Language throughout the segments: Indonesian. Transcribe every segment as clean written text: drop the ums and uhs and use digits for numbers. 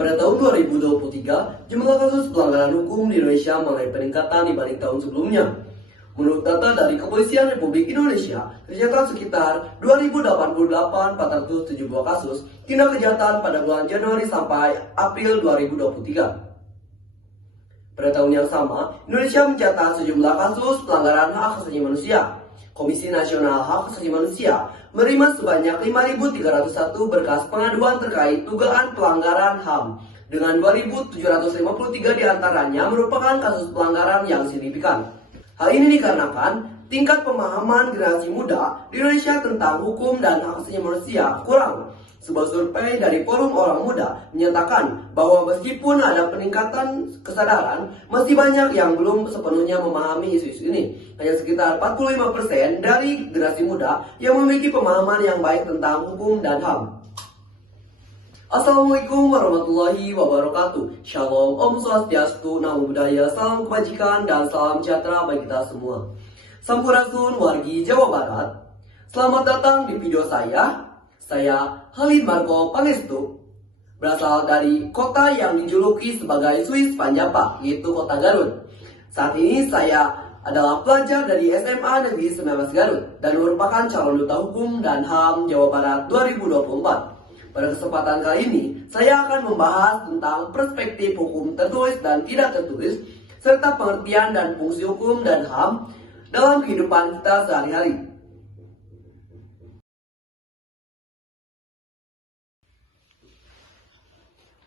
Pada tahun 2023, jumlah kasus pelanggaran hukum di Indonesia mengalami peningkatan dibanding tahun sebelumnya. Menurut data dari Kepolisian Republik Indonesia, tercatat sekitar 2.088.470 kasus tindak kejahatan pada bulan Januari sampai April 2023. Pada tahun yang sama, Indonesia mencatat sejumlah kasus pelanggaran hak asasi manusia. Komisi Nasional Hak Asasi Manusia menerima sebanyak 5.301 berkas pengaduan terkait dugaan pelanggaran HAM, dengan 2.753 diantaranya merupakan kasus pelanggaran yang signifikan. Hal ini dikarenakan tingkat pemahaman generasi muda di Indonesia tentang hukum dan hak asasi manusia kurang. Sebuah survei dari Forum Orang Muda menyatakan bahwa meskipun ada peningkatan kesadaran, masih banyak yang belum sepenuhnya memahami isu-isu ini. Hanya sekitar 45% dari generasi muda yang memiliki pemahaman yang baik tentang hukum dan HAM. Assalamualaikum warahmatullahi wabarakatuh. Shalom, Om Swastiastu, Namo Buddhaya, salam kebajikan dan salam sejahtera bagi kita semua. Sampurasun wargi Jawa Barat. Selamat datang di video saya. Saya Halid Marco Pangestu, berasal dari kota yang dijuluki sebagai Swiss Panjapa, yaitu kota Garut. Saat ini saya adalah pelajar dari SMA Negeri 19 Garut dan merupakan calon duta hukum dan HAM Jawa Barat 2024. Pada kesempatan kali ini, saya akan membahas tentang perspektif hukum tertulis dan tidak tertulis, serta pengertian dan fungsi hukum dan HAM dalam kehidupan kita sehari-hari.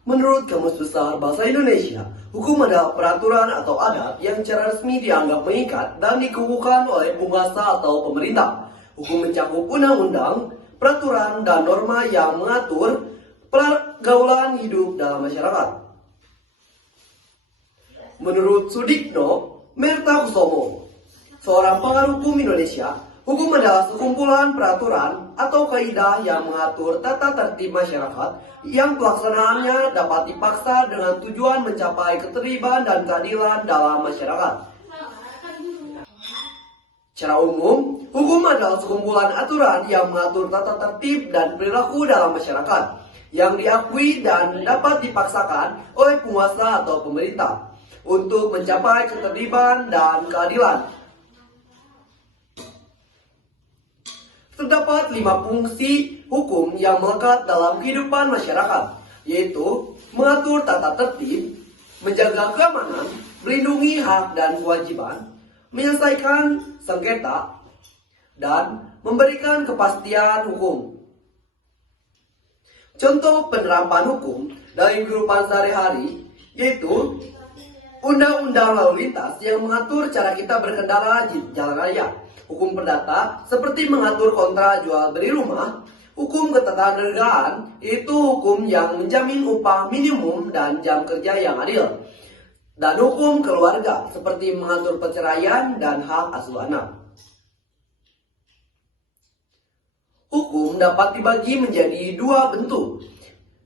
Menurut Kamus Besar Bahasa Indonesia, hukum adalah peraturan atau adat yang secara resmi dianggap mengikat dan dikukuhkan oleh penguasa atau pemerintah. Hukum mencakup undang-undang, peraturan, dan norma yang mengatur pergaulan hidup dalam masyarakat. Menurut Sudikno Mertakusomo, seorang pakar hukum Indonesia, hukum adalah sekumpulan peraturan atau kaidah yang mengatur tata tertib masyarakat yang pelaksanaannya dapat dipaksa dengan tujuan mencapai ketertiban dan keadilan dalam masyarakat. Secara umum, hukum adalah sekumpulan aturan yang mengatur tata tertib dan perilaku dalam masyarakat yang diakui dan dapat dipaksakan oleh penguasa atau pemerintah untuk mencapai ketertiban dan keadilan. Terdapat 5 fungsi hukum yang melekat dalam kehidupan masyarakat, yaitu mengatur tata tertib, menjaga keamanan, melindungi hak dan kewajiban, menyelesaikan sengketa, dan memberikan kepastian hukum. Contoh penerapan hukum dari kehidupan sehari-hari yaitu Undang-Undang Lalu Lintas yang mengatur cara kita berkendara di jalan raya. Hukum perdata seperti mengatur kontrak jual beli rumah. Hukum ketatanegaraan itu hukum yang menjamin upah minimum dan jam kerja yang adil. Dan hukum keluarga seperti mengatur perceraian dan hak asuh anak. Hukum dapat dibagi menjadi 2 bentuk,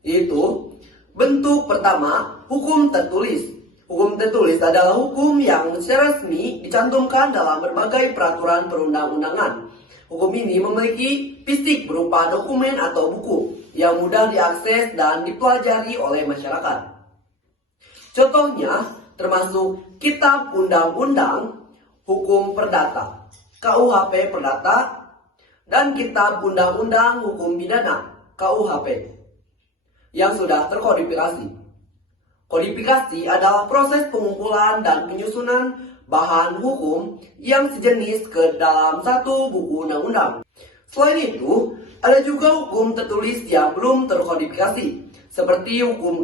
yaitu bentuk pertama, hukum tertulis. Hukum tertulis adalah hukum yang secara resmi dicantumkan dalam berbagai peraturan perundang-undangan. Hukum ini memiliki fisik berupa dokumen atau buku yang mudah diakses dan dipelajari oleh masyarakat. Contohnya termasuk Kitab Undang-Undang Hukum Perdata, KUHP Perdata, dan Kitab Undang-Undang Hukum Pidana, KUHP, yang sudah terkodifikasi. Kodifikasi adalah proses pengumpulan dan penyusunan bahan hukum yang sejenis ke dalam satu buku undang-undang. Selain itu, ada juga hukum tertulis yang belum terkodifikasi, seperti hukum